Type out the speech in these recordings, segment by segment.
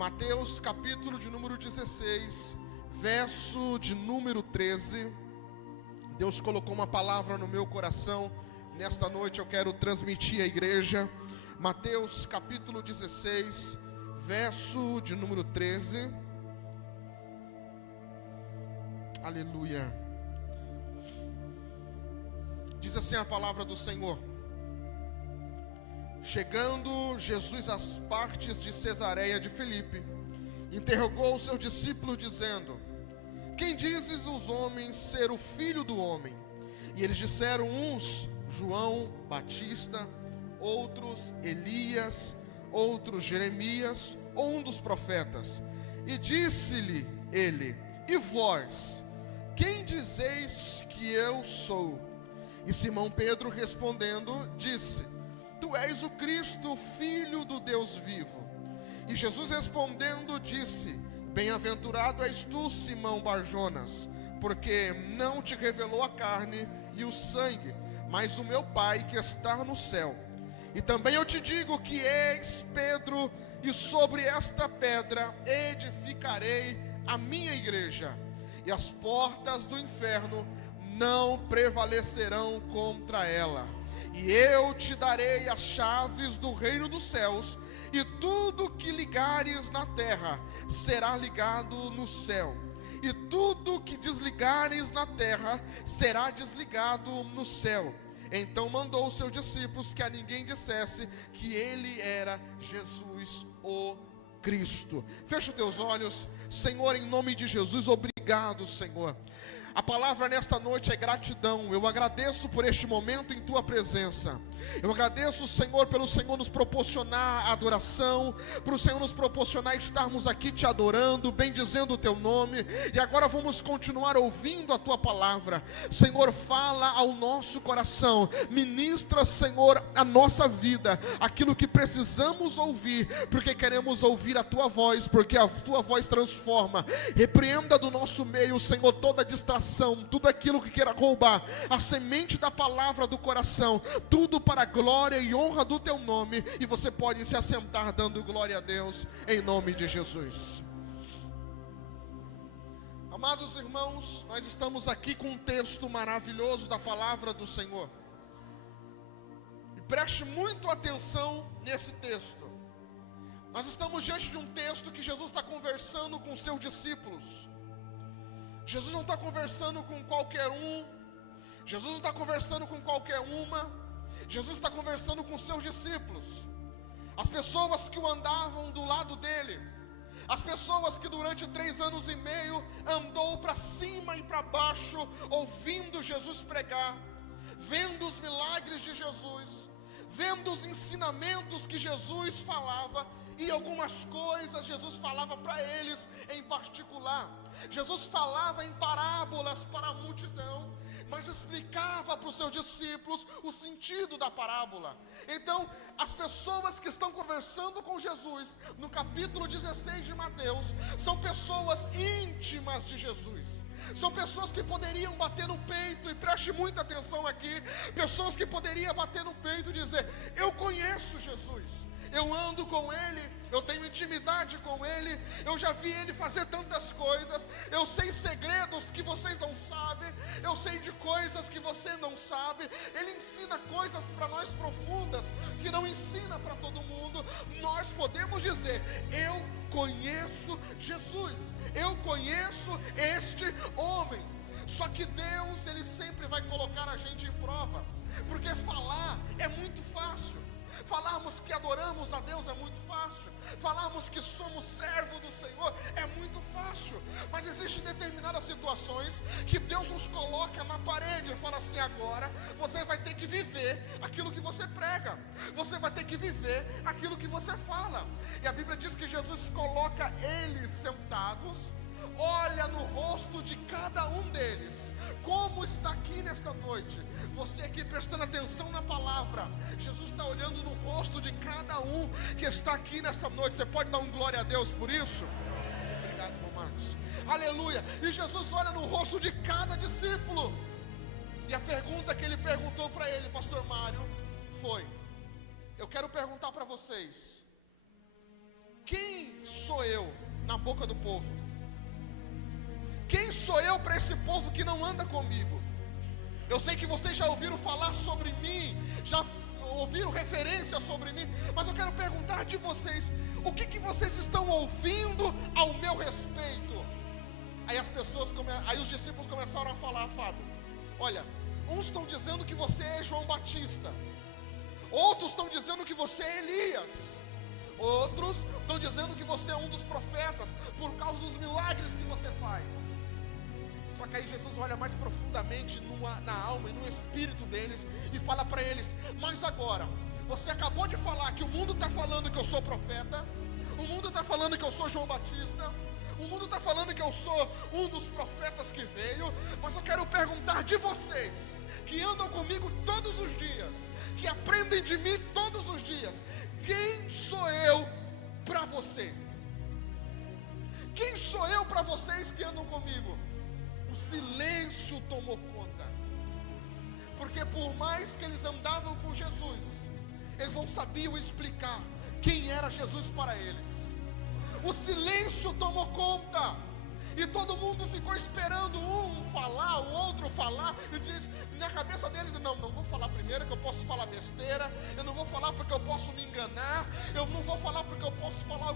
Mateus capítulo de número 16, verso de número 13. Deus colocou uma palavra no meu coração. Nesta noite eu quero transmitir à igreja. Mateus capítulo 16, verso de número 13. Aleluia. Diz assim a palavra do Senhor: chegando Jesus às partes de Cesareia de Filipe, interrogou o seu discípulo dizendo: quem dizes os homens ser o filho do homem? E eles disseram, uns João Batista, outros Elias, outros Jeremias, ou um dos profetas. E disse-lhe ele: e vós, quem dizeis que eu sou? E Simão Pedro respondendo disse: tu és o Cristo, filho do Deus vivo. E Jesus respondendo disse: bem-aventurado és tu, Simão Barjonas, porque não te revelou a carne e o sangue, mas o meu Pai que está no céu. E também eu te digo que és Pedro, e sobre esta pedra edificarei a minha igreja, e as portas do inferno não prevalecerão contra ela. E eu te darei as chaves do reino dos céus, e tudo que ligares na terra será ligado no céu, e tudo que desligares na terra será desligado no céu. Então mandou os seus discípulos que a ninguém dissesse que ele era Jesus o Cristo. Fecha os teus olhos. Senhor, em nome de Jesus, obrigado, Senhor. A palavra nesta noite é gratidão. Eu agradeço por este momento em tua presença. Eu agradeço, Senhor, pelo Senhor nos proporcionar adoração, por o Senhor nos proporcionar estarmos aqui te adorando, bendizendo o teu nome. E agora vamos continuar ouvindo a tua palavra. Senhor, fala ao nosso coração, ministra, Senhor, a nossa vida, aquilo que precisamos ouvir, porque queremos ouvir a tua voz, porque a tua voz transforma. Repreenda do nosso meio, Senhor, toda distração, tudo aquilo que queira roubar a semente da palavra do coração, tudo para a glória e honra do teu nome. E você pode se assentar dando glória a Deus, em nome de Jesus. Amados irmãos, nós estamos aqui com um texto maravilhoso da palavra do Senhor. E preste muito atenção nesse texto. Nós estamos diante de um texto que Jesus está conversando com seus discípulos. Jesus não está conversando com qualquer um. Jesus não está conversando com qualquer uma. Jesus está conversando com seus discípulos. As pessoas que o andavam do lado dele. As pessoas que durante 3 anos e meio andou para cima e para baixo, ouvindo Jesus pregar, vendo os milagres de Jesus, vendo os ensinamentos que Jesus falava. E algumas coisas Jesus falava para eles em particular. Jesus falava em parábolas para a multidão, mas explicava para os seus discípulos o sentido da parábola. Então, as pessoas que estão conversando com Jesus, no capítulo 16 de Mateus, são pessoas íntimas de Jesus. São pessoas que poderiam bater no peito, e preste muita atenção aqui, pessoas que poderiam bater no peito e dizer: eu conheço Jesus, eu ando com Ele, eu tenho intimidade com Ele, eu já vi Ele fazer tantas coisas, eu sei segredos que vocês não sabem, eu sei de coisas que você não sabe, Ele ensina coisas para nós profundas, que não ensina para todo mundo. Nós podemos dizer: eu conheço Jesus, eu conheço este homem. Só que Deus, Ele sempre vai colocar a gente em prova, porque falar é muito fácil. Falarmos que adoramos a Deus é muito fácil. Falarmos que somos servos do Senhor é muito fácil. Mas existem determinadas situações que Deus nos coloca na parede e fala assim: agora você vai ter que viver aquilo que você prega, você vai ter que viver aquilo que você fala. E a Bíblia diz que Jesus coloca eles sentados, olha no rosto de cada um deles. Como está aqui nesta noite, você aqui prestando atenção na palavra, Jesus está olhando no rosto de cada um que está aqui nesta noite. Você pode dar um glória a Deus por isso? Obrigado, irmão Marcos. Aleluia. E Jesus olha no rosto de cada discípulo, e a pergunta que ele perguntou para ele, pastor Mário, foi: eu quero perguntar para vocês, quem sou eu na boca do povo? Quem sou eu para esse povo que não anda comigo? Eu sei que vocês já ouviram falar sobre mim, já ouviram referência sobre mim, mas eu quero perguntar de vocês, o que vocês estão ouvindo ao meu respeito? Aí os discípulos começaram a falar, Fábio, olha, uns estão dizendo que você é João Batista, outros estão dizendo que você é Elias, outros estão dizendo que você é um dos profetas, por causa dos milagres que você faz. Só que aí Jesus olha mais profundamente na alma e no espírito deles e fala para eles, mas agora, você acabou de falar que o mundo está falando que eu sou profeta, o mundo está falando que eu sou João Batista, o mundo está falando que eu sou um dos profetas que veio, mas eu quero perguntar de vocês, que andam comigo todos os dias, que aprendem de mim todos os dias, quem sou eu para você? Quem sou eu para vocês que andam comigo? O silêncio tomou conta, porque por mais que eles andavam com Jesus, eles não sabiam explicar quem era Jesus para eles. O silêncio tomou conta, e todo mundo ficou esperando um falar, o outro falar, e diz, na cabeça deles, não vou falar primeiro que eu posso falar besteira, eu não vou falar porque eu posso me enganar, eu não vou falar porque eu posso falar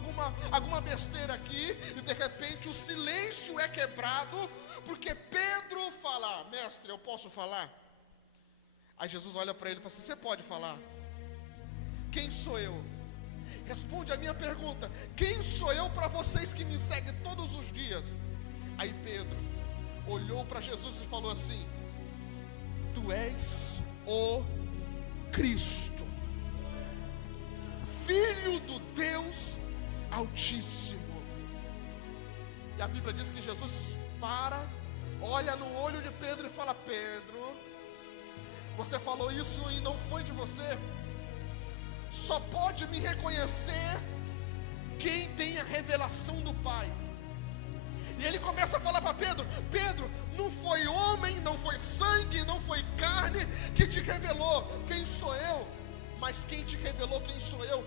alguma besteira aqui, e de repente o silêncio é quebrado, porque Pedro fala, mestre, eu posso falar? Aí Jesus olha para ele e fala assim, você pode falar? Quem sou eu? Responde a minha pergunta, quem sou eu para vocês que me seguem todos os dias? Aí Pedro olhou para Jesus e falou assim, tu és o Cristo, Filho do Deus Altíssimo. E a Bíblia diz que Jesus olha no olho de Pedro e fala, Pedro, você falou isso e não foi de você? Só pode me reconhecer quem tem a revelação do Pai. E ele começa a falar para Pedro, Pedro, não foi homem, não foi sangue, não foi carne que te revelou quem sou eu, mas quem te revelou quem sou eu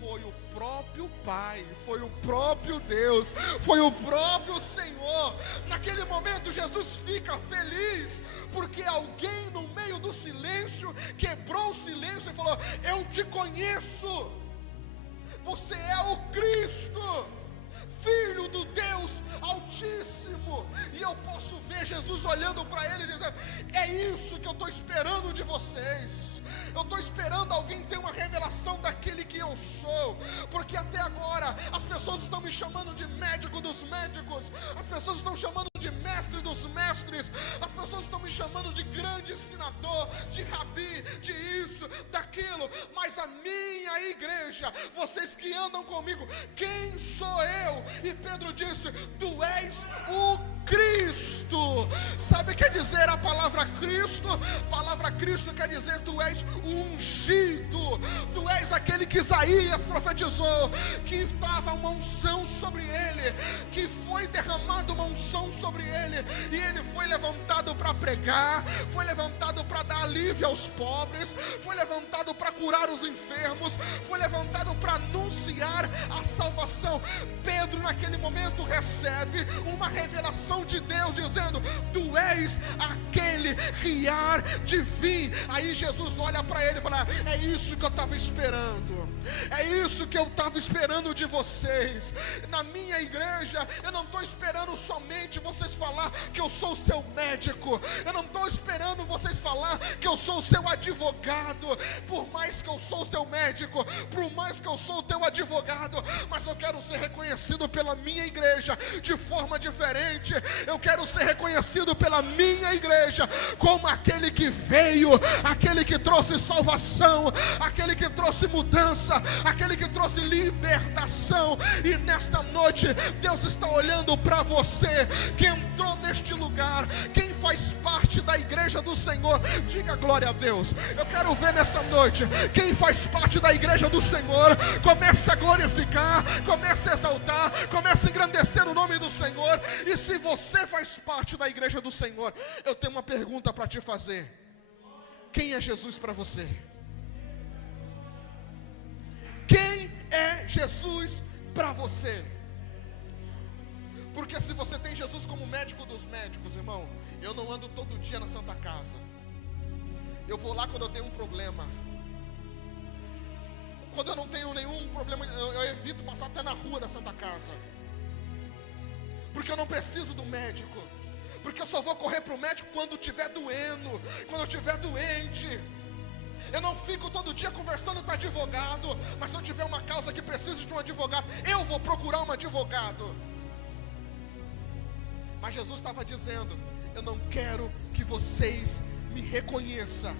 foi o próprio Pai, foi o próprio Deus, foi o próprio Senhor. Naquele momento Jesus fica feliz, porque alguém no meio do silêncio quebrou o silêncio e falou, eu te conheço, você é o Cristo, Filho do Deus Altíssimo. E eu posso ver Jesus olhando para ele e dizendo, é isso que eu estou esperando de vocês. Eu estou esperando alguém ter uma revelação daquele que eu sou, porque até agora as pessoas estão me chamando de médico dos médicos, as pessoas estão chamando de mestre dos mestres, as pessoas estão me chamando de grande ensinador, de rabi, de isso, daquilo, mas a minha igreja, vocês que andam comigo, quem sou eu? E Pedro disse, tu és o Cristo. Sabe o que quer dizer a palavra Cristo? A palavra Cristo quer dizer tu és ungido, tu és aquele que Isaías profetizou, que estava uma unção sobre ele, que foi derramada uma unção sobre ele, e ele foi levantado para pregar, foi levantado para dar alívio aos pobres, foi levantado para curar os enfermos, foi levantado para anunciar a salvação. Pedro naquele momento recebe uma revelação de Deus dizendo, tu és aquele riar de vinho. Aí Jesus olha para ele e fala, é isso que eu estava esperando, é isso que eu estava esperando de vocês. Na minha igreja eu não estou esperando somente vocês falar que eu sou o seu médico, eu não estou esperando vocês falar que eu sou o seu advogado, por mais que eu sou o seu médico, por mais que eu sou o teu advogado, mas eu quero ser reconhecido pela minha igreja de forma diferente. Eu quero ser reconhecido pela minha igreja como aquele que veio, aquele que trouxe salvação, aquele que trouxe mudança, aquele que trouxe libertação. E nesta noite Deus está olhando para você que entrou neste lugar, quem faz parte da igreja do Senhor, diga glória a Deus. Eu quero ver nesta noite quem faz parte da igreja do Senhor, comece a glorificar, comece a exaltar, comece a engrandecer o nome do Senhor. E se você faz parte da igreja do Senhor, eu tenho uma pergunta para te fazer: quem é Jesus para você? Quem é Jesus para você. Porque se você tem Jesus como médico dos médicos, irmão, eu não ando todo dia na Santa Casa. Eu vou lá quando eu tenho um problema. Quando eu não tenho nenhum problema, eu evito passar até na rua da Santa Casa. Porque eu não preciso do médico. Porque eu só vou correr para o médico quando estiver doendo, quando eu estiver doente. Eu não fico todo dia conversando com advogado. Mas se eu tiver uma causa que precisa de um advogado, eu vou procurar um advogado. Mas Jesus estava dizendo: eu não quero que vocês me reconheçam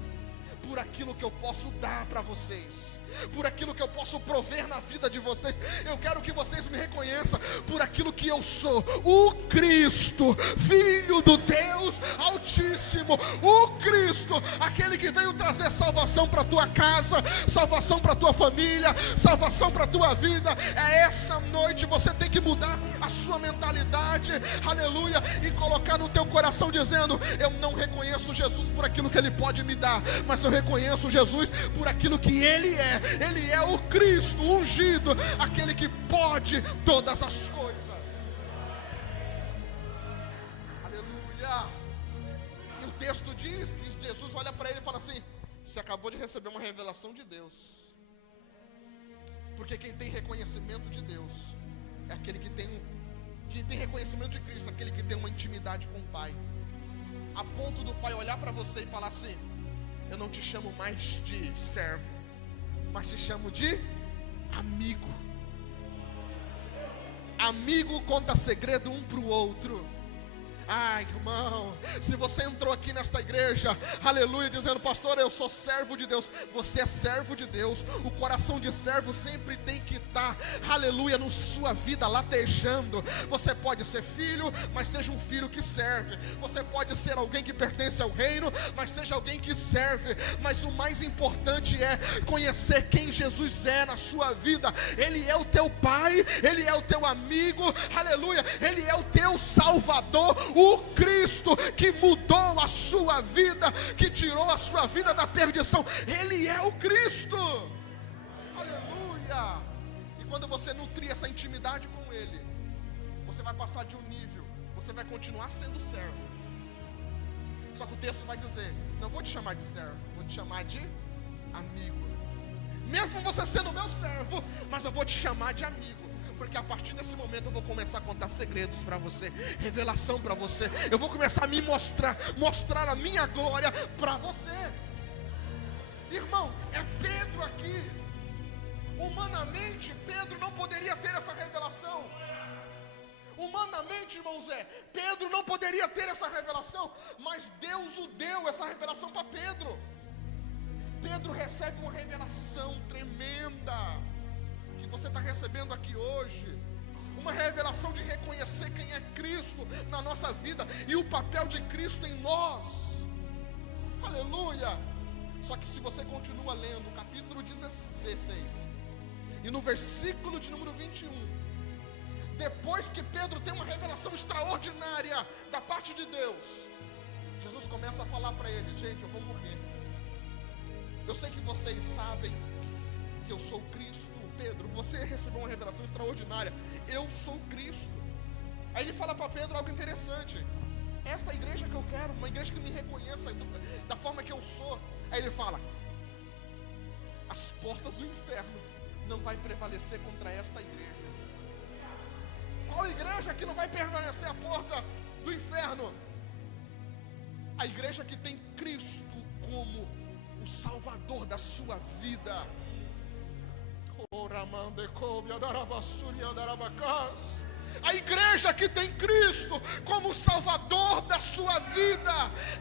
por aquilo que eu posso dar para vocês, por aquilo que eu posso prover na vida de vocês. Eu quero que vocês me reconheçam por aquilo que eu sou: o Cristo, Filho do Deus Altíssimo, o Cristo, aquele que veio trazer salvação para a tua casa, salvação para a tua família, salvação para a tua vida. É essa noite você tem que mudar a sua mentalidade, aleluia, e colocar no teu coração dizendo: eu não reconheço Jesus por aquilo que Ele pode me dar, mas eu reconheço Jesus por aquilo que Ele é. Ele é o Cristo ungido, aquele que pode todas as coisas. Aleluia. E o texto diz que Jesus olha para ele e fala assim: você acabou de receber uma revelação de Deus. Porque quem tem reconhecimento de Deus é aquele que tem reconhecimento de Cristo, aquele que tem uma intimidade com o Pai, a ponto do Pai olhar para você e falar assim: eu não te chamo mais de servo, mas te chamo de amigo. Amigo conta segredo um para o outro. Ai, irmão, se você entrou aqui nesta igreja, aleluia, dizendo: pastor, eu sou servo de Deus. Você é servo de Deus. O coração de servo sempre tem que estar, aleluia, na sua vida latejando. Você pode ser filho, mas seja um filho que serve. Você pode ser alguém que pertence ao reino, mas seja alguém que serve. Mas o mais importante é conhecer quem Jesus é na sua vida. Ele é o teu Pai, Ele é o teu amigo, aleluia, Ele é o teu Salvador, o Cristo que mudou a sua vida, que tirou a sua vida da perdição. Ele é o Cristo, aleluia. E quando você nutrir essa intimidade com Ele, você vai passar de um nível, você vai continuar sendo servo. Só que o texto vai dizer: não vou te chamar de servo, vou te chamar de amigo. Mesmo você sendo meu servo, mas eu vou te chamar de amigo. Porque a partir desse momento eu vou começar a contar segredos para você, revelação para você. Eu vou começar a me mostrar a minha glória para você. Irmão, é Pedro aqui. Humanamente, Pedro não poderia ter essa revelação. Humanamente, irmãos, Pedro não poderia ter essa revelação, mas Deus o deu essa revelação para Pedro. Pedro recebe uma revelação tremenda que você está recebendo aqui hoje, uma revelação de reconhecer quem é Cristo na nossa vida e o papel de Cristo em nós, aleluia. Só que se você continua lendo o capítulo 16 e no versículo de número 21, depois que Pedro tem uma revelação extraordinária da parte de Deus, Jesus começa a falar para ele: gente, eu vou morrer, eu sei que vocês sabem que eu sou Cristo. Pedro, você recebeu uma revelação extraordinária, eu sou Cristo. Aí ele fala para Pedro algo interessante: esta igreja que eu quero, uma igreja que me reconheça da forma que eu sou. Aí ele fala: as portas do inferno não vai prevalecer contra esta igreja. Qual igreja que não vai prevalecer a porta do inferno? A igreja que tem Cristo como o Salvador da sua vida. A igreja que tem Cristo como Salvador da sua vida,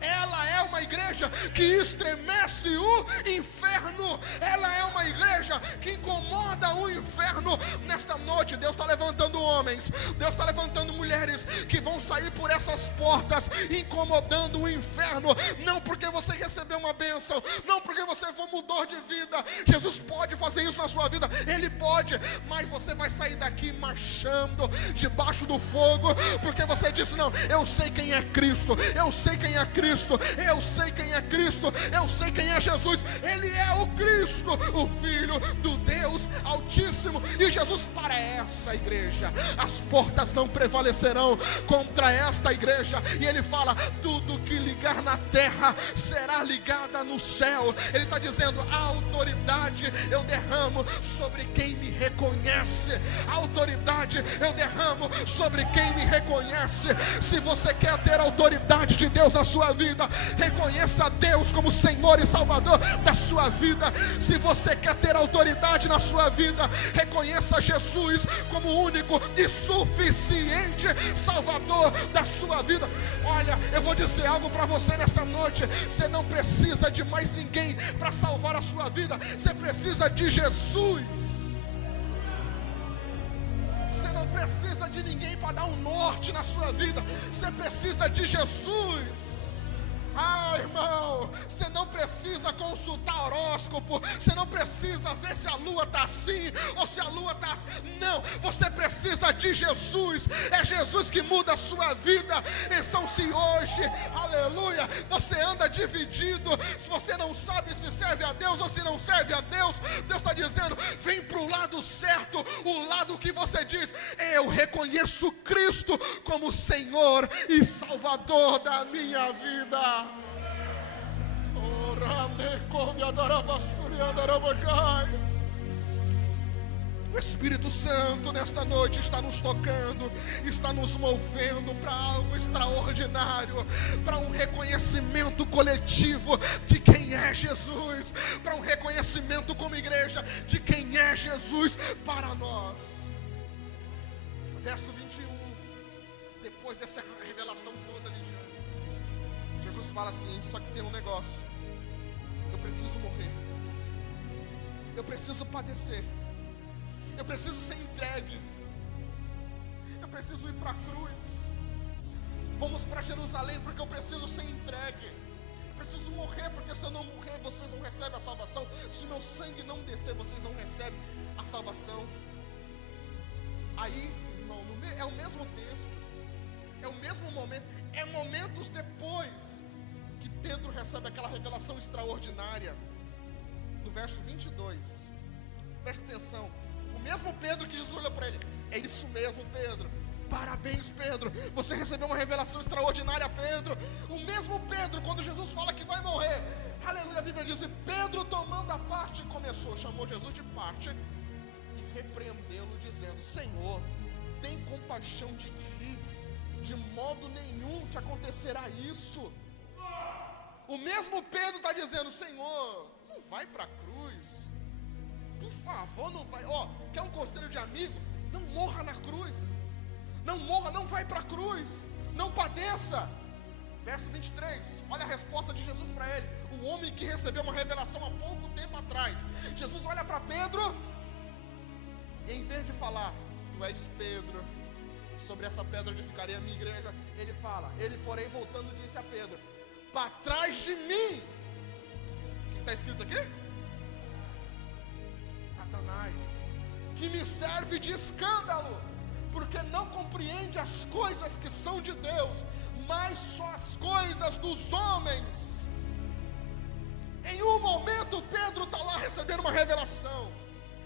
ela é uma igreja que estremece o inferno. Ela é uma igreja que incomoda o inferno. Nesta noite Deus está levantando homens, Deus está levantando mulheres que vão sair por essas portas incomodando o inferno. Não porque você recebeu uma bênção, não porque você mudou de vida. Jesus pode fazer isso na sua vida, Ele pode, mas você vai sair daqui marchando debaixo do fogo, porque você disse: não, eu sei quem é Cristo, eu sei quem é Cristo, eu sei quem é Cristo, eu sei quem é Jesus. Ele é o Cristo, o Filho do Deus Altíssimo. E Jesus, para essa igreja, as portas não prevalecerão contra esta igreja. E ele fala: tudo que ligar na terra será ligada no céu. Ele está dizendo: a autoridade eu derramo sobre quem me reconhece. A autoridade eu derramo sobre quem me reconhece. Se você quer ter a autoridade de Deus na sua vida, reconheça Deus como Senhor e Salvador da sua vida. Se você quer ter autoridade na sua vida, reconheça Jesus como o único e suficiente Salvador da sua vida. Olha, eu vou dizer algo para você nesta noite: você não precisa de mais ninguém para salvar a sua vida, você precisa de Jesus. Você não precisa de ninguém para dar um norte na sua vida, você precisa de Jesus. Ah, irmão, você não precisa consultar horóscopo, você não precisa ver se a lua está assim ou se a lua está assim. Não, você precisa de Jesus. É Jesus que muda a sua vida. Então, se hoje, aleluia, você anda dividido, se você não sabe se serve a Deus ou se não serve a Deus, Deus está dizendo: vem para o lado certo, o lado que você diz: eu reconheço Cristo como Senhor e Salvador da minha vida. O Espírito Santo nesta noite está nos tocando, está nos movendo para algo extraordinário, para um reconhecimento coletivo de quem é Jesus, para um reconhecimento como igreja de quem é Jesus para nós. Verso 21, depois dessa revelação toda ali, Jesus fala assim: só que tem um negócio, eu preciso morrer, eu preciso padecer, eu preciso ser entregue, eu preciso ir para a cruz. Vamos para Jerusalém porque eu preciso ser entregue, eu preciso morrer, porque se eu não morrer vocês não recebem a salvação, se meu sangue não descer vocês não recebem a salvação. Aí, irmão, é o mesmo texto, é o mesmo momento, é momentos depois que Pedro recebe aquela revelação extraordinária. No verso 22, preste atenção, o mesmo Pedro que Jesus olhou para ele: é isso mesmo, Pedro, parabéns, Pedro, você recebeu uma revelação extraordinária, Pedro. O mesmo Pedro, quando Jesus fala que vai morrer, aleluia, a Bíblia diz: e Pedro, tomando a parte, chamou Jesus de parte e repreendeu-lo, dizendo: Senhor, tem compaixão de ti, de modo nenhum te acontecerá isso. O mesmo Pedro está dizendo: Senhor, não vai para a cruz, por favor, não vai. Quer um conselho de amigo? Não morra na cruz, não morra, não vai para a cruz, não padeça. Verso 23, olha a resposta de Jesus para ele, o homem que recebeu uma revelação há pouco tempo atrás. Jesus olha para Pedro, e em vez de falar: tu és Pedro, sobre essa pedra edificarei a minha igreja, ele porém voltando disse a Pedro: para trás de mim. O que está escrito aqui? Satanás, que me serve de escândalo, porque não compreende as coisas que são de Deus, mas só as coisas dos homens. Em um momento Pedro está lá recebendo uma revelação,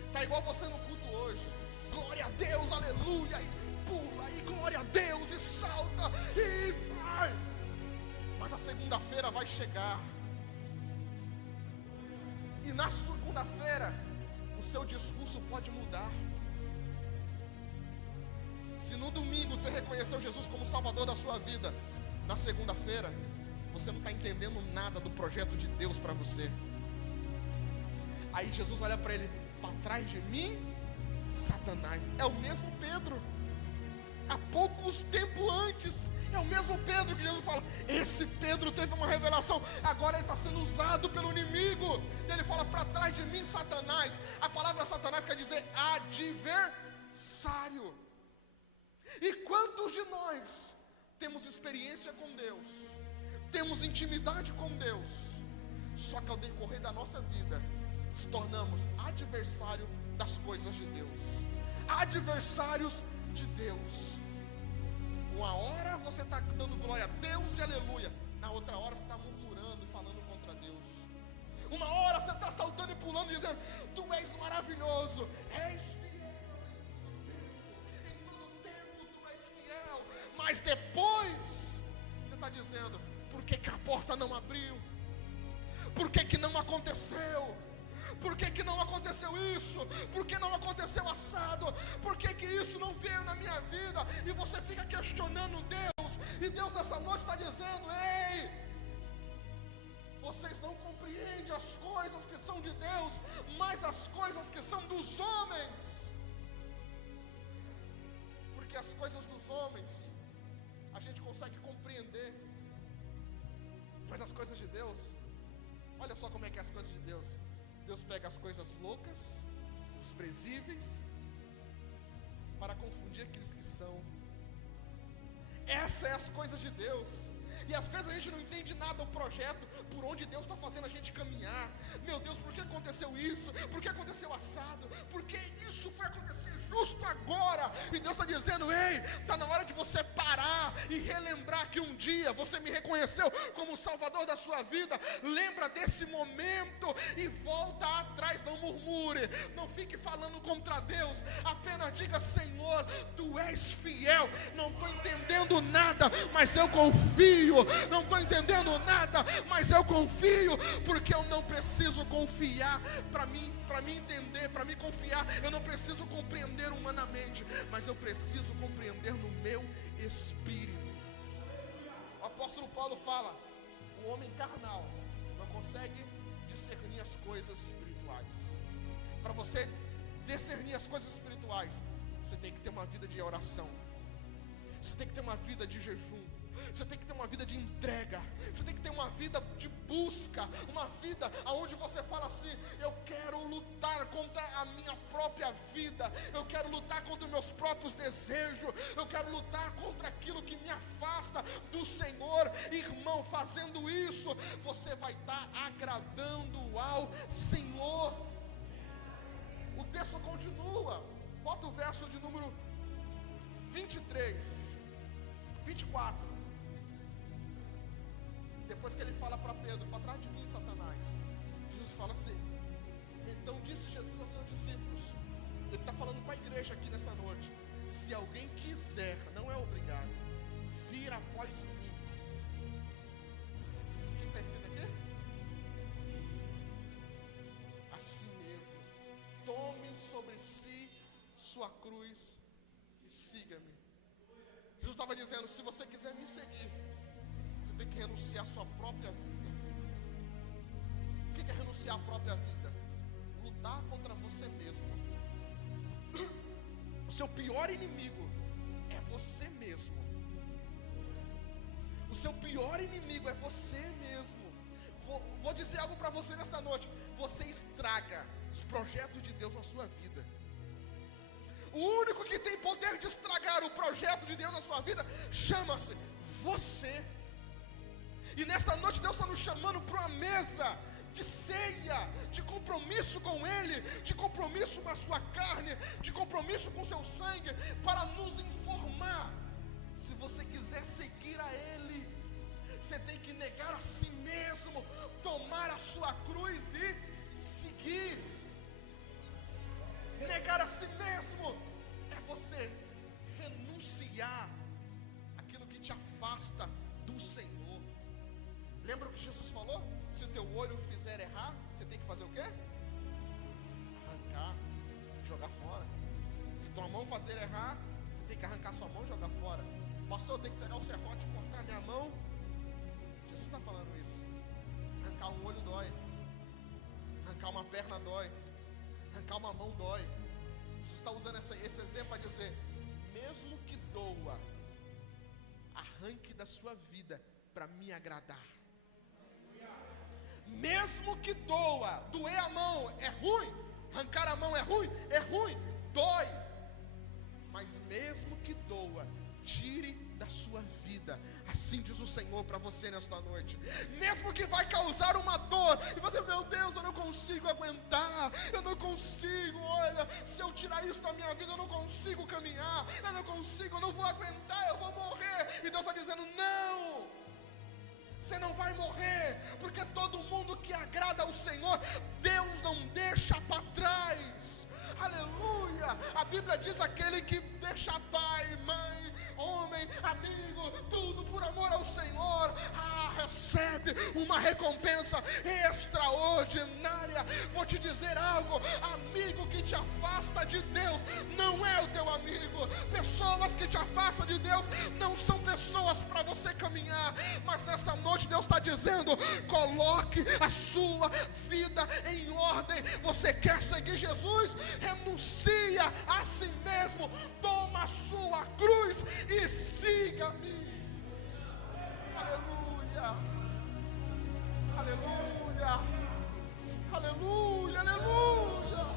está igual você no culto hoje: glória a Deus, aleluia, e pula, e glória a Deus, e salta, e vai. Mas a segunda-feira vai chegar, e na segunda-feira o seu discurso pode mudar. Se no domingo você reconheceu Jesus como Salvador da sua vida, na segunda-feira você não está entendendo nada do projeto de Deus para você. Aí Jesus olha para ele: para trás de mim, Satanás. É o mesmo Pedro, há poucos tempos antes, é o mesmo Pedro que Jesus fala: esse Pedro teve uma revelação, agora ele está sendo usado pelo inimigo. Ele fala: para trás de mim, Satanás. A palavra Satanás quer dizer adversário. E quantos de nós temos experiência com Deus, temos intimidade com Deus, só que ao decorrer da nossa vida se tornamos adversário das coisas de Deus, adversários de Deus. você está dando glória a Deus e aleluia. Na outra hora você está murmurando e falando contra Deus. Uma hora você está saltando e pulando, dizendo: Tu és maravilhoso, és fiel em todo tempo, Tu és fiel. Mas depois você está dizendo: por que a porta não abriu? Por que não aconteceu? Por que não aconteceu isso? Por que não aconteceu assado? Por que isso não veio na minha vida? E você fica questionando Deus. E Deus nessa noite está dizendo: ei, vocês não compreendem as coisas que são de Deus, mas as coisas que são dos homens. Porque as coisas dos homens a gente consegue compreender, mas as coisas de Deus, olha só como é que é as coisas de Deus. Deus pega as coisas loucas, desprezíveis, para confundir aqueles que são. Essas são as coisas de Deus. E às vezes a gente não entende nada do projeto, por onde Deus está fazendo a gente caminhar. Meu Deus, por que aconteceu isso? Por que aconteceu assado? Por que isso foi acontecer justo agora? E Deus está dizendo: ei, está na hora de você parar e relembrar que um dia você me reconheceu como o Salvador da sua vida. Lembra desse momento e volta atrás. Não murmure, não fique falando contra Deus. Apenas diga: Senhor, Tu és fiel. Não estou entendendo nada, mas eu confio. Não estou entendendo nada, mas eu confio. Porque eu não preciso confiar para mim entender, para me confiar. Eu não preciso compreender humanamente, mas eu preciso compreender no meu espírito. O apóstolo Paulo fala: o homem carnal não consegue discernir as coisas espirituais. Para você discernir as coisas espirituais, você tem que ter uma vida de oração, você tem que ter uma vida de jejum, você tem que ter uma vida de entrega, você tem que ter uma vida de busca, uma vida onde você fala assim: eu quero lutar contra a minha própria vida, eu quero lutar contra os meus próprios desejos, eu quero lutar contra aquilo que me afasta do Senhor. Irmão, fazendo isso, você vai estar agradando ao Senhor. O texto continua, bota o verso de número 23, 24. Depois que ele fala para Pedro: para trás de mim, Satanás. Jesus fala assim: então disse Jesus aos seus discípulos. Ele está falando para a igreja aqui nesta noite: se alguém quiser, não é obrigado, vir após mim. O que está escrito aqui? Assim mesmo, tome sobre si sua cruz e siga-me. Jesus estava dizendo: se você quiser me seguir, você tem que renunciar à sua própria vida. O que é renunciar à própria vida? Lutar contra você mesmo. O seu pior inimigo é você mesmo. O seu pior inimigo é você mesmo. Vou dizer algo para você nesta noite: você estraga os projetos de Deus na sua vida. O único que tem poder de estragar o projeto de Deus na sua vida chama-se você. E nesta noite Deus está nos chamando para uma mesa de ceia, de compromisso com Ele, de compromisso com a sua carne, de compromisso com o seu sangue, para nos informar. Se você quiser seguir a Ele, você tem que negar a si mesmo, tomar a sua cruz e seguir. Negar a si mesmo é você renunciar aquilo que te afasta do Senhor. Lembra o que Jesus falou? Se o teu olho fizer errar, você tem que fazer o quê? Arrancar, jogar fora. Se tua mão fazer errar, você tem que arrancar sua mão e jogar fora. Pastor, eu tenho que pegar o serrote e cortar minha mão. Jesus está falando isso. Arrancar um olho dói, arrancar uma perna dói, arrancar uma mão dói. Jesus está usando esse exemplo para dizer: mesmo que doa, arranque da sua vida para me agradar. Mesmo que doa, doer a mão é ruim, arrancar a mão é ruim, dói. Mas mesmo que doa, tire da sua vida. Assim diz o Senhor para você nesta noite. Mesmo que vai causar uma dor, e você: meu Deus, eu não consigo aguentar, eu não consigo, olha, se eu tirar isso da minha vida, eu não consigo caminhar, eu não consigo, eu não vou aguentar, eu vou morrer. E Deus está dizendo: não, você não vai morrer, porque todo mundo que agrada ao Senhor, Deus não deixa para trás. Aleluia. A Bíblia diz: aquele que deixa pai, mãe, homem, amigo, tudo por amor ao Senhor, recebe uma recompensa extraordinária. Vou te dizer algo: amigo que te afasta de Deus não é o teu amigo. Pessoas que te afastam de Deus não são pessoas para você caminhar. Mas nesta noite Deus está dizendo: coloque a sua vida em ordem. Você quer seguir Jesus? Renuncia a si mesmo, toma a sua cruz e siga-me. Aleluia, aleluia, aleluia, aleluia.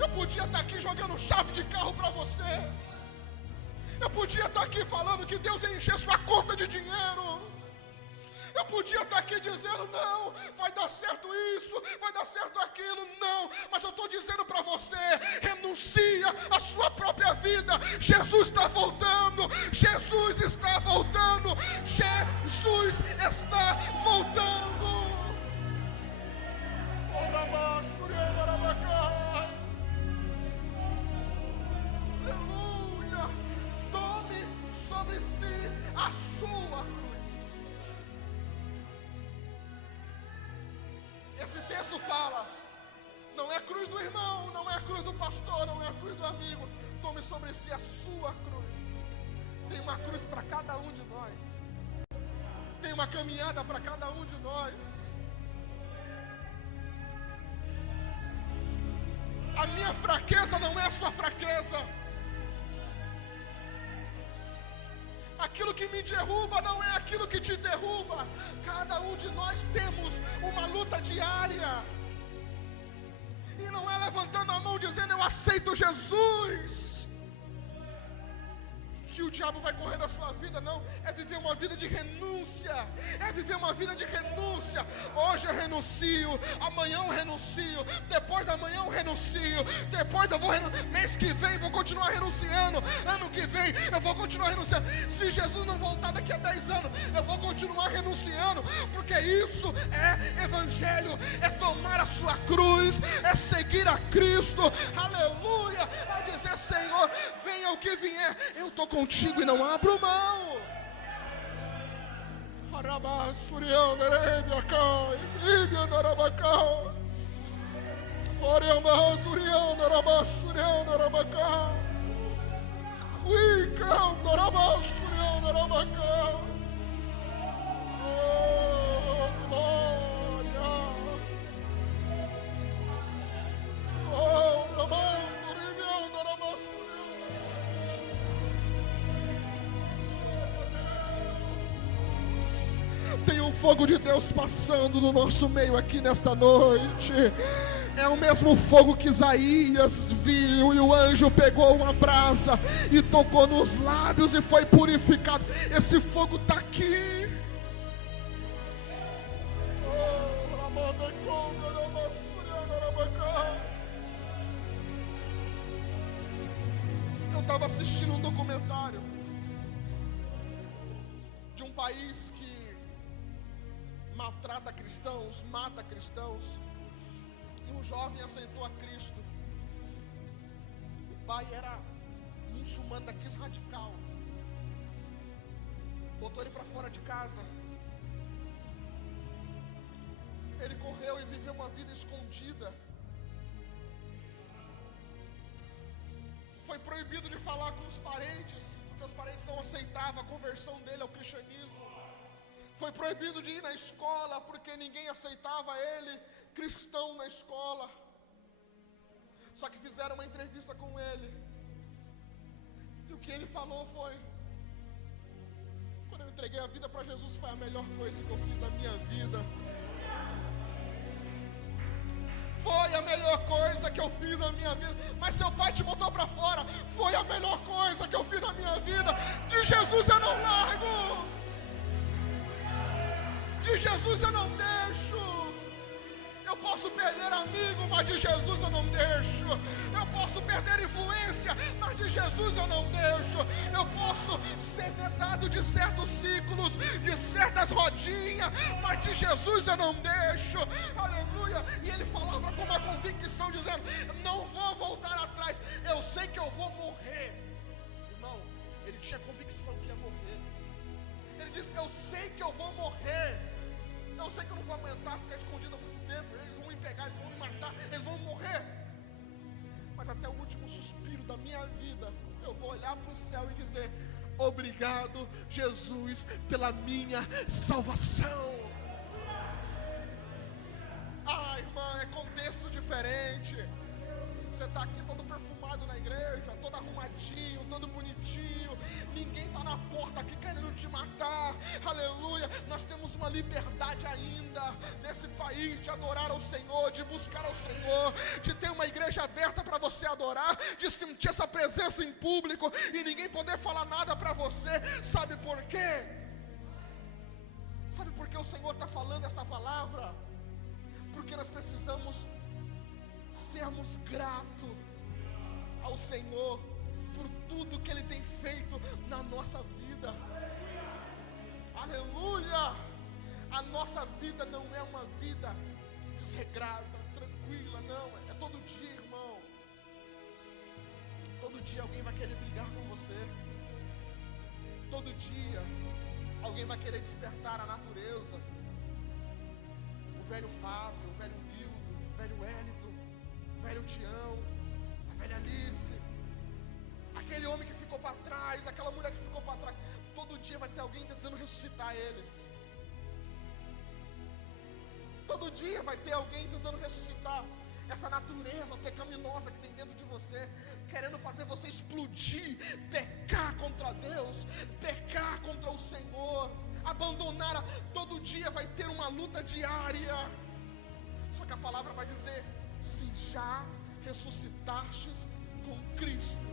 Eu podia estar aqui jogando chave de carro para você. Eu podia estar aqui falando que Deus ia encher sua conta de dinheiro. Eu podia estar aqui dizendo: não, vai dar certo isso, vai dar certo aquilo. Não, mas eu estou dizendo para você: renuncia a sua própria vida. Jesus está voltando, Jesus está voltando, Jesus está voltando. Aleluia. Tome sobre si a sua cruz. Esse texto fala: não é a cruz do irmão, não é a cruz do pastor, não é a cruz do amigo. Tome sobre si a sua cruz. Tem uma cruz para cada um de nós. Tem uma caminhada para cada um de nós. A minha fraqueza não é a sua fraqueza. Aquilo que me derruba não é aquilo que te derruba. Cada um de nós temos uma luta diária. E não é levantando a mão dizendo: eu aceito Jesus, que o diabo vai correr da sua vida. Não, é viver uma vida de renúncia. É viver uma vida de renúncia. Hoje eu renuncio, amanhã eu renuncio, depois da manhã eu renuncio, depois eu vou mês que vem vou continuar renunciando, ano que vem eu vou continuar renunciando. Se Jesus não voltar daqui a 10 anos, eu vou continuar renunciando, porque isso é evangelho, é tomar a sua cruz, é seguir a Cristo. Aleluia. É dizer: Senhor, venha o que vier, eu estou contigo e não abro mão. Tem um fogo de Deus passando no nosso meio aqui nesta noite. É o mesmo fogo que Isaías viu, e o anjo pegou uma brasa e tocou nos lábios e foi purificado. Esse fogo está aqui. Eu estava assistindo um documentário de um país que maltrata cristãos, mata cristãos. E um jovem aceitou a Cristo. O pai era muçulmano daqueles radical. Botou ele para fora de casa. Ele correu e viveu uma vida escondida. Foi proibido de falar com os parentes, porque os parentes não aceitavam a conversão dele ao cristianismo. Foi proibido de ir na escola, porque ninguém aceitava ele, cristão, na escola. Só que fizeram uma entrevista com ele. E o que ele falou foi: quando eu entreguei a vida para Jesus, foi a melhor coisa que eu fiz na minha vida. Foi a melhor coisa que eu fiz na minha vida. Mas seu pai te botou para fora. Foi a melhor coisa que eu fiz na minha vida. De Jesus eu não largo. De Jesus eu não deixo. Eu posso perder amigo, mas de Jesus eu não deixo. Eu posso perder influência, mas de Jesus eu não deixo. Eu posso ser vedado de certos ciclos, de certas rodinhas, mas de Jesus eu não deixo. Aleluia. E ele falava com uma convicção, dizendo: não vou voltar atrás, eu sei que eu vou morrer. Irmão, ele tinha convicção que ia morrer. Ele disse: eu sei que eu vou morrer. Eu sei que eu não vou aguentar ficar escondido há muito tempo. Eles vão me pegar, eles vão me matar, eles vão morrer. Mas até o último suspiro da minha vida, eu vou olhar para o céu e dizer: obrigado, Jesus, pela minha salvação. Ah, irmã, é contexto diferente. Você está aqui todo perfumado na igreja, todo arrumadinho, todo bonitinho. Ninguém está na porta aqui querendo te matar. Aleluia. Nós temos uma liberdade ainda nesse país de adorar ao Senhor, de buscar ao Senhor, de ter uma igreja aberta para você adorar, de sentir essa presença em público e ninguém poder falar nada para você. Sabe por quê? Sabe por que o Senhor está falando esta palavra? Porque nós precisamos sermos gratos ao Senhor por tudo que Ele tem feito na nossa vida. Aleluia! A nossa vida não é uma vida desregrada, tranquila, não. É todo dia, irmão. Todo dia alguém vai querer brigar com você. Todo dia alguém vai querer despertar a natureza. O velho Fábio, o velho Bildo, o velho Wellington, o velho Tião, a velha Alice, aquele homem que ficou para trás, aquela mulher que ficou para trás. Todo dia vai ter alguém tentando ressuscitar ele. Todo dia vai ter alguém tentando ressuscitar essa natureza pecaminosa que tem dentro de você, querendo fazer você explodir, pecar contra Deus, pecar contra o Senhor, abandonar. Todo dia vai ter uma luta diária. Só que a palavra vai dizer: se já ressuscitastes com Cristo.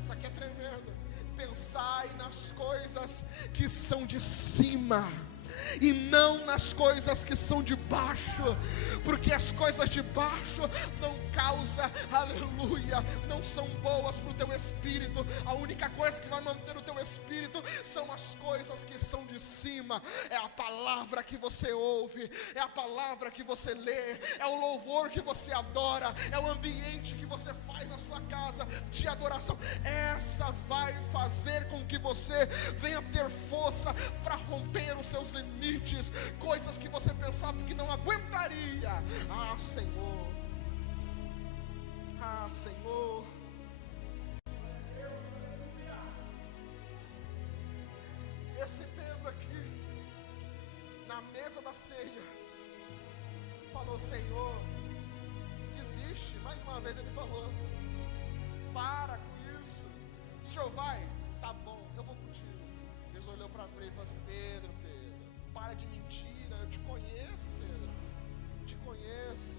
Isso aqui é tremendo. Pensai nas coisas que são de cima e não nas coisas que são de baixo, porque as coisas de baixo não causam, aleluia, não são boas para o teu espírito. A única coisa que vai manter o teu espírito são as coisas que são de cima. É a palavra que você ouve, é a palavra que você lê, é o louvor que você adora, é o ambiente que você faz na sua casa de adoração. Essa vai fazer com que você venha ter força para romper os seus limites, coisas que você pensava que não aguentaria. Ah, Senhor, ah, Senhor. Esse Pedro aqui, na mesa da ceia, falou: Senhor, desiste. Mais uma vez ele falou: para com isso. O senhor vai? Tá bom, eu vou contigo. Jesus olhou para ele e falou assim: Pedro, para de mentira, eu te conheço, Pedro, te conheço,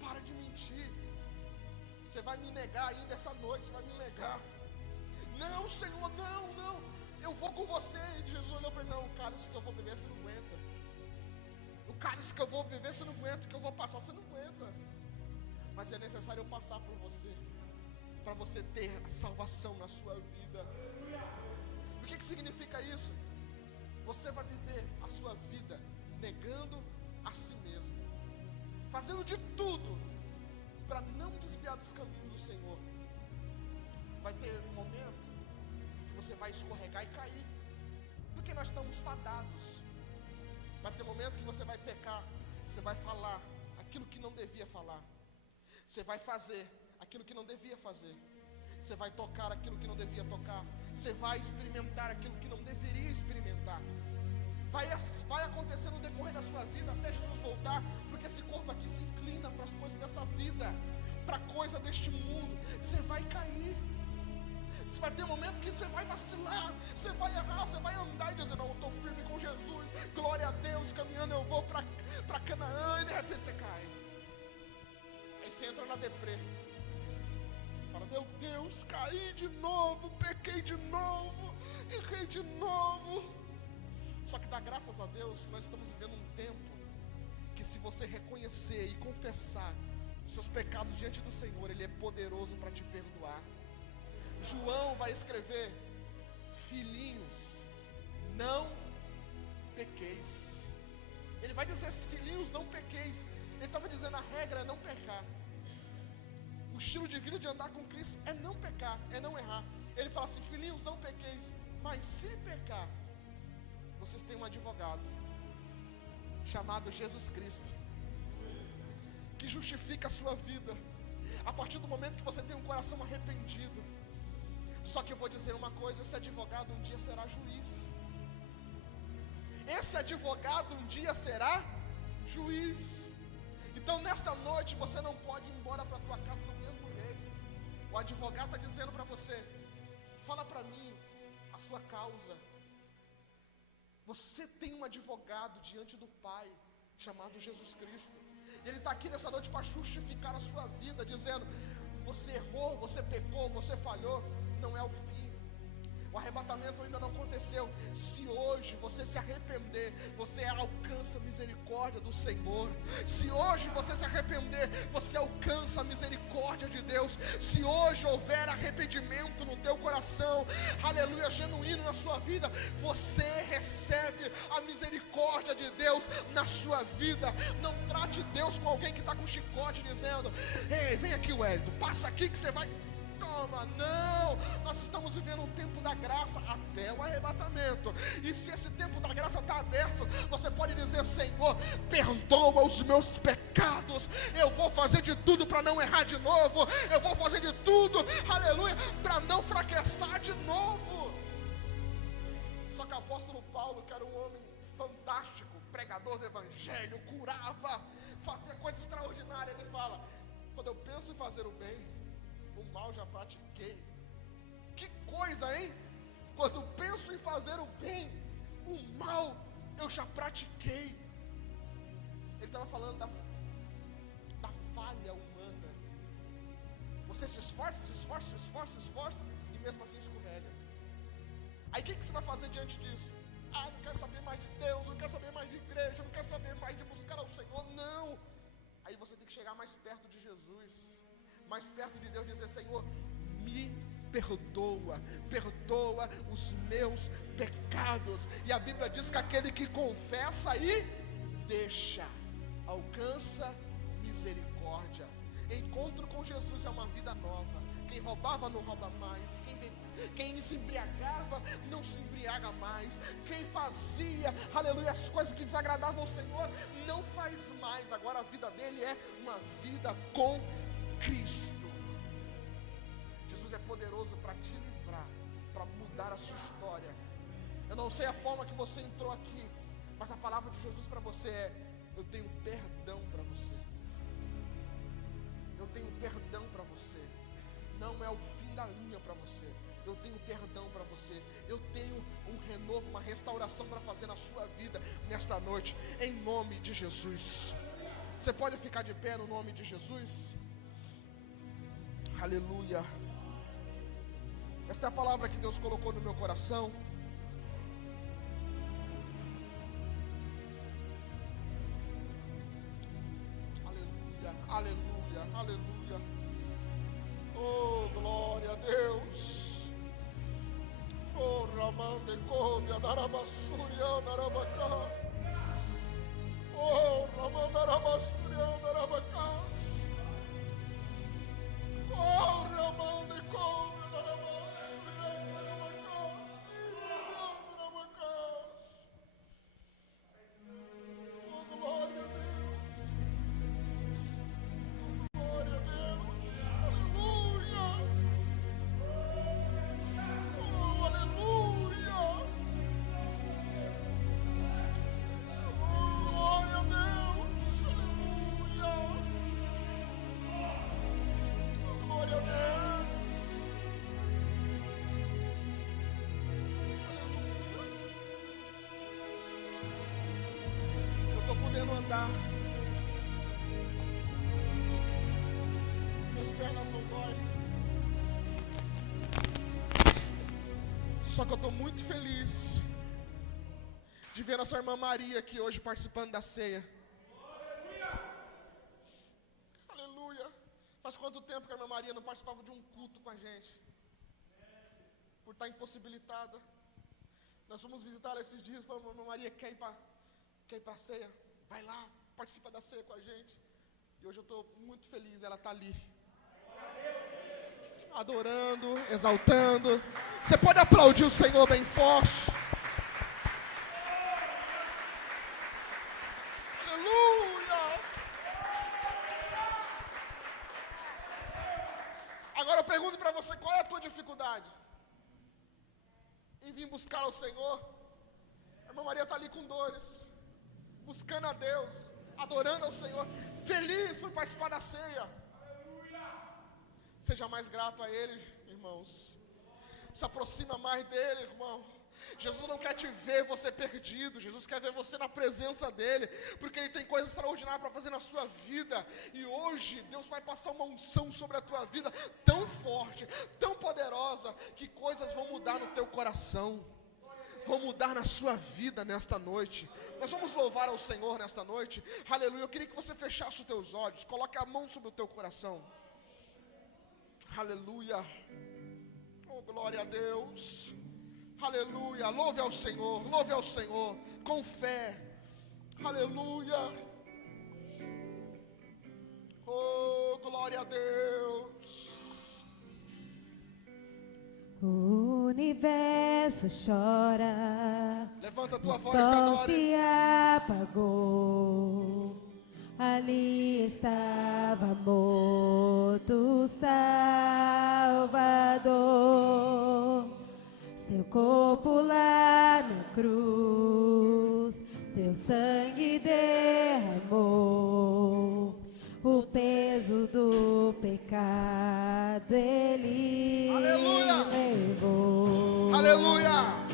para de mentir. Você vai me negar ainda essa noite, você vai me negar. Não, Senhor, não, eu vou com você. E Jesus olhou para ele: não, o cálice que eu vou beber você não aguenta. O cálice que eu vou beber você não aguenta, o que eu vou passar você não aguenta. Mas é necessário eu passar por você, para você ter a salvação na sua vida. O que significa isso? Você vai viver a sua vida negando a si mesmo, fazendo de tudo para não desviar dos caminhos do Senhor. Vai ter um momento que você vai escorregar e cair, porque nós estamos fadados. Vai ter momento que você vai pecar, você vai falar aquilo que não devia falar, você vai fazer aquilo que não devia fazer, você vai tocar aquilo que não devia tocar, você vai experimentar aquilo que não deveria experimentar. Vai acontecer no decorrer da sua vida até Jesus voltar, porque esse corpo aqui se inclina para as coisas desta vida, para a coisa deste mundo. Você vai cair, você vai ter um momento que você vai vacilar, você vai errar, você vai andar e dizer: não, eu estou firme com Jesus, glória a Deus, caminhando eu vou para Canaã, e de repente você cai. Aí você entra na deprê, fala: meu Deus, caí de novo, pequei de novo, errei de novo. Só que dá graças a Deus, nós estamos vivendo um tempo que, se você reconhecer e confessar os seus pecados diante do Senhor, Ele é poderoso para te perdoar. João vai escrever: filhinhos, não pequeis. Ele vai dizer: filhinhos, não pequeis. Ele estava dizendo: a regra é não pecar. O estilo de vida de andar com Cristo é não pecar, é não errar. Ele fala assim: filhinhos, não pequeis, mas se pecar, vocês têm um advogado chamado Jesus Cristo, que justifica a sua vida a partir do momento que você tem um coração arrependido. Só que eu vou dizer uma coisa: esse advogado um dia será juiz. Esse advogado um dia será juiz. Então nesta noite você não pode ir embora para a tua casa do mesmo jeito. O advogado está dizendo para você: fala para mim a sua causa. Você tem um advogado diante do Pai chamado Jesus Cristo. Ele está aqui nessa noite para justificar a sua vida, dizendo: você errou, você pecou, você falhou, não é o fim. O arrebatamento ainda não aconteceu. Se hoje você se arrepender, você alcança a misericórdia do Senhor. Se hoje você se arrepender, você alcança a misericórdia de Deus. Se hoje houver arrependimento no teu coração, aleluia, genuíno na sua vida, você recebe a misericórdia de Deus na sua vida. Não trate Deus com alguém que está com chicote dizendo: ei, vem aqui, Wellington, passa aqui que você vai... toma, não, nós estamos vivendo um tempo da graça até o arrebatamento, e se esse tempo da graça está aberto, você pode dizer: Senhor, perdoa os meus pecados, eu vou fazer de tudo para não errar de novo, eu vou fazer de tudo, aleluia, para não fracassar de novo. Só que o apóstolo Paulo, que era um homem fantástico, pregador do evangelho, curava, fazia coisas extraordinárias, ele fala: quando eu penso em fazer o bem, o mal já pratiquei. Que coisa, hein? Quando penso em fazer o bem, o mal eu já pratiquei. Ele estava falando da falha humana. Você se esforça, se esforça, se esforça, se esforça, e mesmo assim escorrega. Aí o que você vai fazer diante disso? Ah, não quero saber mais de Deus, não quero saber mais de igreja, não quero saber mais de buscar ao Senhor. Não. Aí você tem que chegar mais perto de Jesus, mais perto de Deus, dizer: Senhor, me perdoa, perdoa os meus pecados. E a Bíblia diz que aquele que confessa e deixa, alcança misericórdia. Encontro com Jesus é uma vida nova. Quem roubava não rouba mais, quem se embriagava não se embriaga mais, quem fazia, aleluia, as coisas que desagradavam ao Senhor não faz mais. Agora a vida dele é uma vida com Cristo. Jesus é poderoso para te livrar, para mudar a sua história. Eu não sei a forma que você entrou aqui, mas a palavra de Jesus para você é: eu tenho perdão para você. Eu tenho perdão para você. Não é o fim da linha para você. Eu tenho perdão para você. Eu tenho um renovo, uma restauração para fazer na sua vida nesta noite, em nome de Jesus. Você pode ficar de pé no nome de Jesus? Aleluia. Esta é a palavra que Deus colocou no meu coração. Aleluia, aleluia, aleluia. Oh, glória a Deus. Oh, Ramande Cobia, Darabassuria, Darabacá. Oh, Ramanda Rabassuria, Darabacá. Oh, Ramande Cobia, Darabassuria, Darabacá. Darabacá. Oh, glória a Deus. Glória a Deus. Aleluia. Oh, aleluia. Oh, glória a Deus. Aleluia. Oh, glória a Deus. Eu estou podendo andar. Minhas pernas não doem. Só que eu estou muito feliz de ver nossa irmã Maria aqui hoje participando da ceia. Aleluia. Faz quanto tempo que a irmã Maria não participava de um culto com a gente? por estar impossibilitada. Nós fomos visitar ela esses dias, falamos, Irmã Maria, quer ir para a ceia? Vai lá, participa da ceia com a gente. E hoje eu estou muito feliz, ela está ali. Adorando, exaltando. Você pode aplaudir o Senhor bem forte. Aleluia! Agora eu pergunto para você, qual é a tua dificuldade em vir buscar ao Senhor? A irmã Maria está ali com dores, buscando a Deus, adorando ao Senhor, feliz por participar da ceia. Seja mais grato a Ele, irmãos. Se aproxima mais dEle, irmão. Jesus não quer te ver você perdido. Jesus quer ver você na presença dEle, porque Ele tem coisas extraordinárias para fazer na sua vida. E hoje Deus vai passar uma unção sobre a tua vida tão forte, tão poderosa, que coisas vão mudar no teu coração, vão mudar na sua vida nesta noite. Nós vamos louvar ao Senhor nesta noite. Aleluia. Eu queria que você fechasse os teus olhos, coloque a mão sobre o teu coração. Aleluia. Oh, glória a Deus. Aleluia. Louve ao Senhor, louve ao Senhor com fé. Aleluia. Oh, glória a Deus. O universo chora. Levanta a tua O voz e sol adore. se apagou. Ali estava morto o Salvador. Seu corpo lá na cruz, teu sangue derramou. O peso do pecado Ele Aleluia. levou. Aleluia.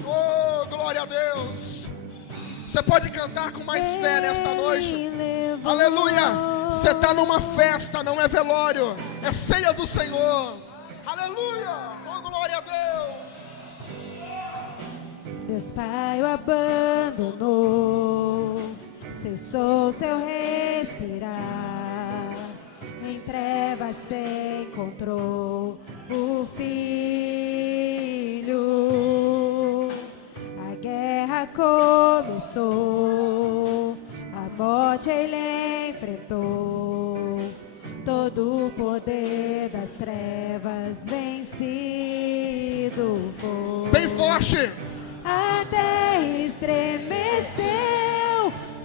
Oh, glória a Deus. Você pode cantar com mais fé nesta noite. Aleluia. Você está numa festa, não é velório, é ceia do Senhor. Aleluia. Oh, glória a Deus. Deus Pai o abandonou, cessou seu respirar. Em trevas se encontrou o Filho. A guerra começou, a morte ele enfrentou. Todo o poder das trevas vencido foi. Bem forte. A terra estremeceu,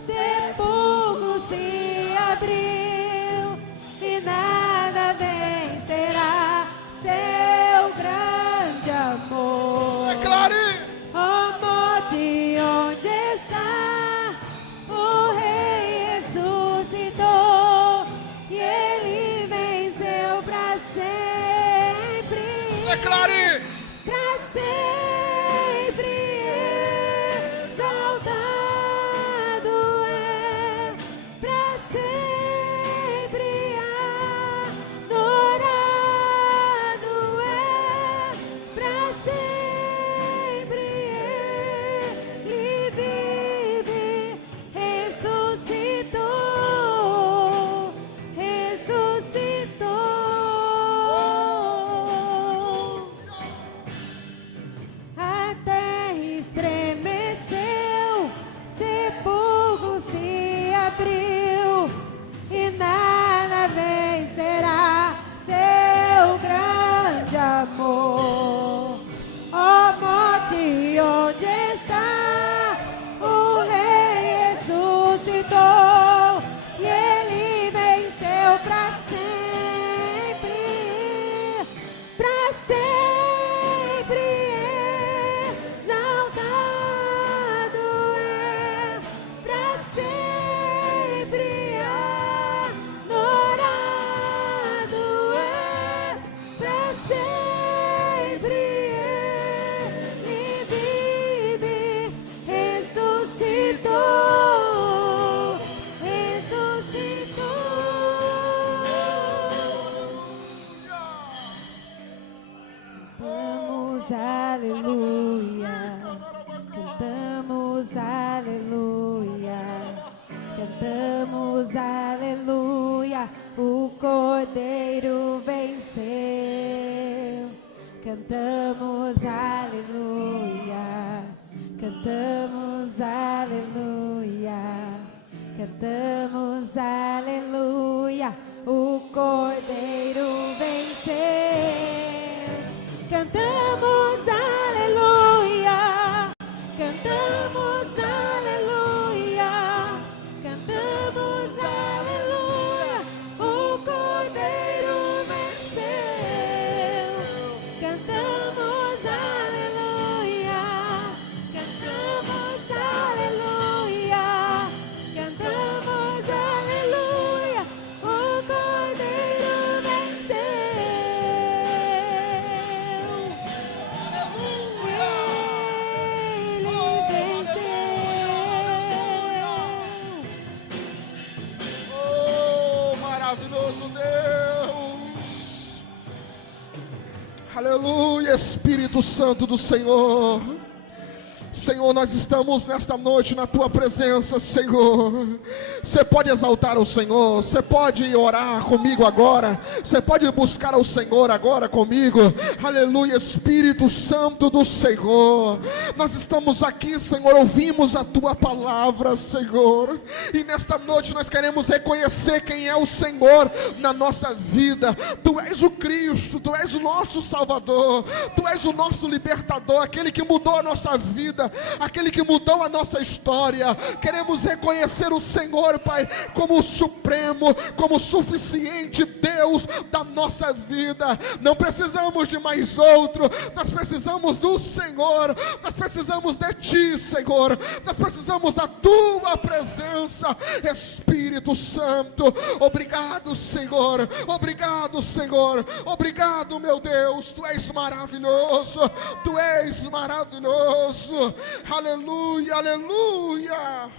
sepulcro se abriu, e nada vencerá seu grande amor. Declare. Ó morte, onde está? O Rei ressuscitou, e Ele venceu para sempre. Declare. Para sempre exaltado é, para sempre adorado é, para sempre Ele vive, ressuscitou, ressuscitou. A terra estremeceu, sepulcro se abriu, e nada vencerá seu grande amor. Ó morte, onde está? O Rei ressuscitou, e Ele venceu para sempre, para sempre exaltado é, para sempre adorado é, para sempre Ele vive, ressuscitou, ressuscitou. Cantamos aleluia, cantamos aleluia, cantamos aleluia, o Cordeiro venceu. Cantamos aleluia, cantamos aleluia, cantamos aleluia, o Cordeiro venceu. Cantamos aleluia, cantamos aleluia, cantamos aleluia, o Cordeiro venceu. Cantamos aleluia, cantamos aleluia, cantamos aleluia, o Cordeiro venceu. Ele venceu. Oh, maravilhoso Deus. Aleluia, Espírito Santo do Senhor. Senhor, nós estamos nesta noite na Tua presença, Senhor. Você pode exaltar o Senhor, você pode orar comigo agora, você pode buscar ao Senhor agora comigo. Aleluia, Espírito Santo do Senhor. Nós estamos aqui, Senhor, ouvimos a Tua palavra, Senhor, e nesta noite nós queremos reconhecer quem é o Senhor na nossa vida. Tu és o Cristo, Tu és o nosso Salvador, Tu és o nosso libertador, aquele que mudou a nossa vida, aquele que mudou a nossa história. Queremos reconhecer o Senhor, Pai, como o supremo, como o suficiente Deus da nossa vida. Não precisamos de mais outro, nós precisamos do Senhor, nós precisamos de Ti, Senhor, nós precisamos da Tua presença, Espírito Santo. Obrigado, Senhor, obrigado, Senhor, obrigado, meu Deus. Tu és maravilhoso, Tu és maravilhoso. Aleluia, aleluia.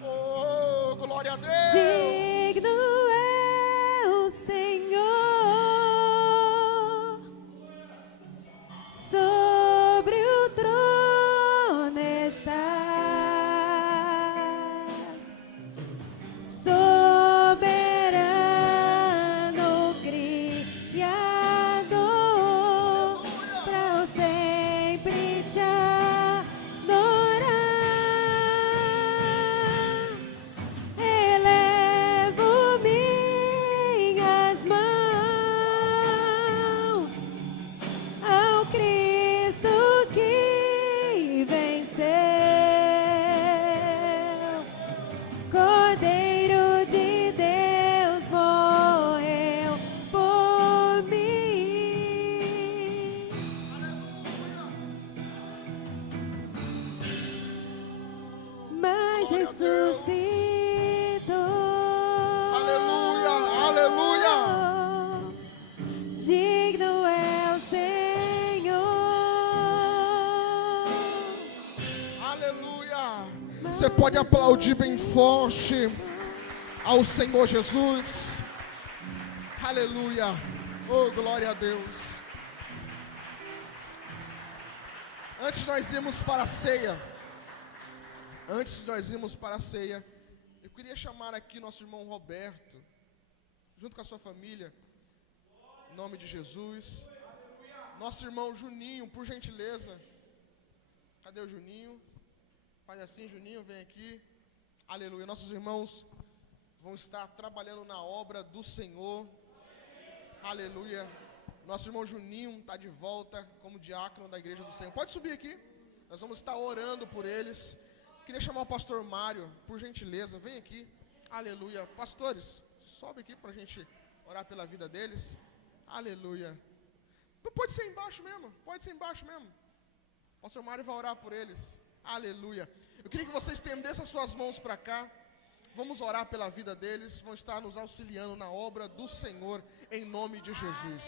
Oh, glória a Deus. Digno é o Senhor, sobre o trono está, soberano Criador, para sempre te adorar. Elevo minhas mãos ao Cristo que venceu, Cordeiro de Deus morreu por mim. Mas Glória a Deus. ressuscitou. Aleluia, aleluia. Digno é o Senhor. Aleluia. Você pode aplaudir bem forte ao Senhor Jesus. Aleluia. Oh, glória a Deus. Antes de nós irmos para a ceia, eu queria chamar aqui nosso irmão Roberto, junto com a sua família, em nome de Jesus. Nosso irmão Juninho, por gentileza. Cadê o Juninho? Faz assim, Juninho, vem aqui. Aleluia. Nossos irmãos vão estar trabalhando na obra do Senhor. Aleluia. Nosso irmão Juninho está de volta como diácono da igreja do Senhor. Pode subir aqui. Nós vamos estar orando por eles. Queria chamar o pastor Mário, por gentileza, vem aqui. Aleluia. Pastores, sobe aqui para a gente orar pela vida deles. Aleluia. Não pode ser embaixo mesmo, pode ser embaixo mesmo. O pastor Mário vai orar por eles. Aleluia. Eu queria que você estendesse as suas mãos para cá. Vamos orar pela vida deles. Vão estar nos auxiliando na obra do Senhor, em nome de Jesus.